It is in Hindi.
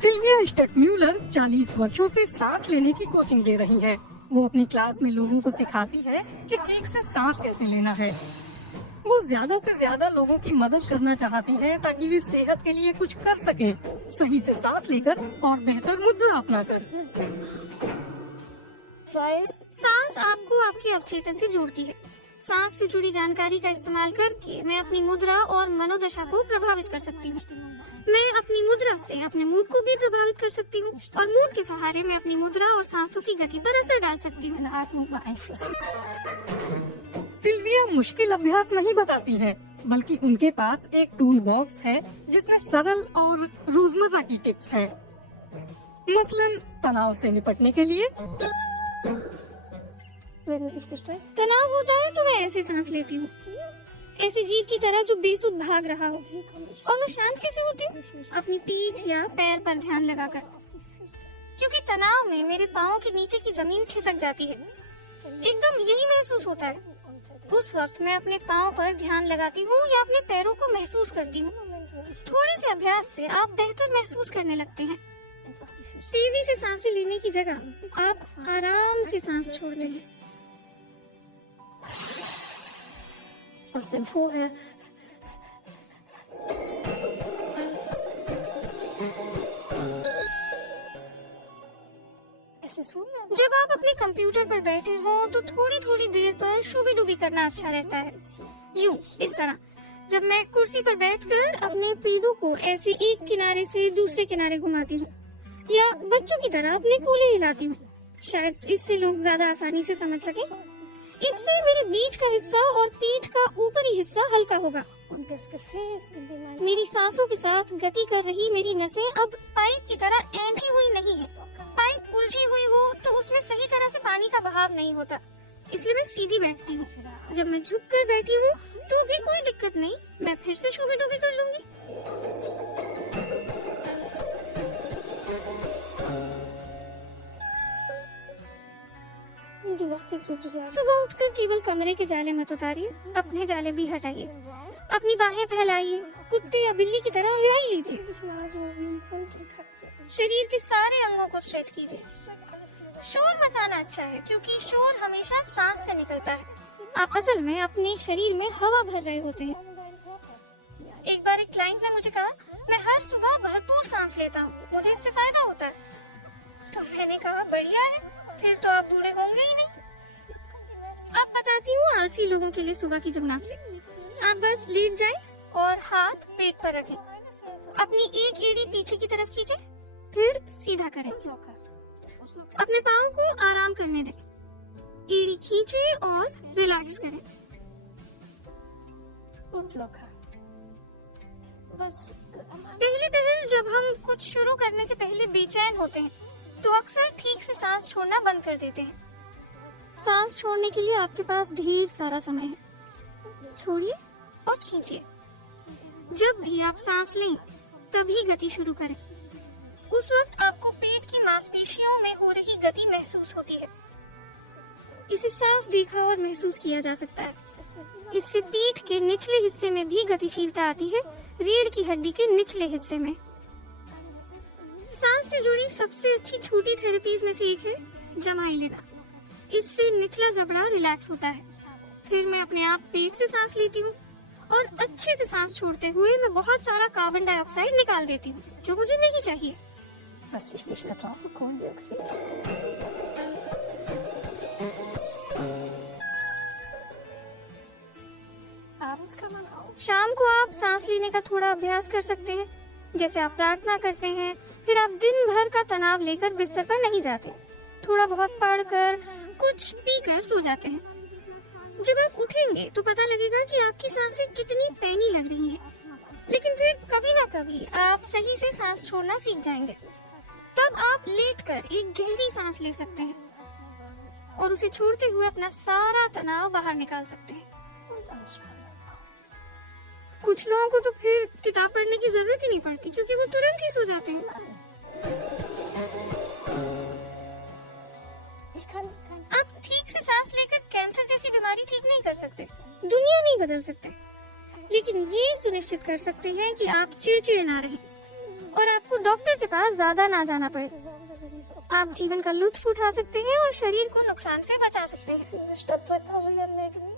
सिल्विया स्टटम्यूलर 40 वर्षों से सांस लेने की कोचिंग दे रही है। वो अपनी क्लास में लोगों को सिखाती है कि ठीक से सांस कैसे लेना है। वो ज्यादा से ज्यादा लोगों की मदद करना चाहती है ताकि वे सेहत के लिए कुछ कर सके, सही से सांस लेकर और बेहतर मुद्रा अपनाकर। सांस आपको आपके अवचेतन से जोड़ती है। सांस से जुड़ी जानकारी का इस्तेमाल करके मैं अपनी मुद्रा और मनोदशा को प्रभावित कर सकती हूँ। मैं अपनी मुद्रा से अपने मूड को भी प्रभावित कर सकती हूँ और मूड के सहारे मैं अपनी मुद्रा और सांसों की गति पर असर डाल सकती हूँ। सिल्विया मुश्किल अभ्यास नहीं बताती है, बल्कि उनके पास एक टूल बॉक्स है जिसमें सरल और रोजमर्रा की टिप्स हैं। मसलन तनाव से निपटने के लिए तनाव होता है तो मैं ऐसे सांस लेती हूँ, ऐसे जीव की तरह जो बेसुध भाग रहा हो। और मैं शांत कैसे होती हूँ? अपनी पीठ या पैर पर ध्यान लगाकर, क्योंकि तनाव में मेरे पाँव के नीचे की जमीन खिसक जाती है। एकदम यही महसूस होता है। उस वक्त मैं अपने पाँव पर ध्यान लगाती हूँ या अपने पैरों को महसूस करती हूँ। थोड़े से अभ्यास से आप बेहतर महसूस करने लगते हैं। तेजी से सांसें लेने की जगह आप आराम से सांस छोड़ते हैं। जब आप अपने कंप्यूटर पर बैठे हो तो थोड़ी थोड़ी देर पर शूबी डूबी करना अच्छा रहता है। यूं इस तरह जब मैं कुर्सी पर बैठकर अपने पीडू को ऐसे एक किनारे से दूसरे किनारे घुमाती हूँ या बच्चों की तरह अपने कूल्हे हिलाती हूँ, शायद इससे लोग ज्यादा आसानी से समझ सके। इससे मेरे बीच का हिस्सा और पीठ का ऊपरी हिस्सा हल्का होगा। मेरी सांसों के साथ गति कर रही मेरी नसें अब पाइप की तरह ऐंठी हुई नहीं है। पाइप उलझी हुई हो तो उसमें सही तरह से पानी का बहाव नहीं होता, इसलिए मैं सीधी बैठती हूँ। जब मैं झुक कर बैठी हूँ तो भी कोई दिक्कत नहीं, मैं फिर से शूबी डूबी कर लूंगी। सुबह उठकर केवल कमरे के जाले मत उतारिए, अपने जाले भी हटाइए। अपनी बाहें फैलाइए, कुत्ते या बिल्ली की तरह अंगड़ाई लीजिए। शरीर के सारे अंगों को स्ट्रेच कीजिए। शोर मचाना अच्छा है क्योंकि शोर हमेशा सांस से निकलता है। आप असल में अपने शरीर में हवा भर रहे होते हैं। एक बार एक क्लाइंट ने मुझे कहा, मैं हर सुबह भरपूर सांस लेता हूँ, मुझे इससे फायदा होता है। तो मैंने कहा, बढ़िया है, फिर तो आप बूढ़े होंगे ही नहीं। अब बताती हूँ आलसी लोगों के लिए सुबह की जिम्नास्टिक। आप बस लेट जाएं और हाथ पेट पर रखें। अपनी एक एड़ी पीछे की तरफ खींचे, फिर सीधा करें। अपने पाँव को आराम करने दें। एड़ी खींचे और रिलैक्स करें। पहले जब हम कुछ शुरू करने से पहले बेचैन होते हैं तो अक्सर ठीक से सांस छोड़ना बंद कर देते हैं। सांस छोड़ने के लिए आपके पास ढेर सारा समय है। छोड़िए और खींचिए। जब भी आप सांस लें तभी गति शुरू करें। उस वक्त आपको पेट की मांसपेशियों में हो रही गति महसूस होती है। इसे साफ देखा और महसूस किया जा सकता है। इससे पीठ के निचले हिस्से में भी गतिशीलता आती है, रीढ़ की हड्डी के निचले हिस्से में। सांस से जुड़ी सबसे अच्छी छोटी थेरेपीज में से एक है जमाई लेना। इससे निचला जबड़ा रिलैक्स होता है। फिर मैं अपने आप पेट से सांस लेती हूँ और अच्छे से सांस छोड़ते हुए मैं बहुत सारा कार्बन डाइऑक्साइड निकाल देती हूँ जो मुझे नहीं चाहिए। शाम को आप सांस लेने का थोड़ा अभ्यास कर सकते हैं। जैसे आप प्रार्थना करते हैं, फिर आप दिन भर का तनाव लेकर बिस्तर पर नहीं जाते, थोड़ा बहुत पढ़कर कुछ पीकर सो जाते हैं। जब आप उठेंगे तो पता लगेगा कि आपकी सांसें कितनी पैनी लग रही हैं। लेकिन फिर कभी ना कभी आप सही से सांस छोड़ना सीख जाएंगे। तब आप लेटकर एक गहरी सांस ले सकते हैं और उसे छोड़ते हुए अपना सारा तनाव बाहर निकाल सकते हैं। कुछ लोगों को तो फिर किताब पढ़ने की जरूरत ही नहीं पड़ती क्योंकि वो तुरंत ही सो जाते हैं। आप ठीक से सांस लेकर कैंसर जैसी बीमारी ठीक नहीं कर सकते, दुनिया नहीं बदल सकते, लेकिन ये सुनिश्चित कर सकते हैं कि आप चिड़चिड़े ना रहें। और आपको डॉक्टर के पास ज्यादा ना जाना पड़े। आप जीवन का लुत्फ उठा सकते हैं और शरीर को नुकसान से बचा सकते हैं।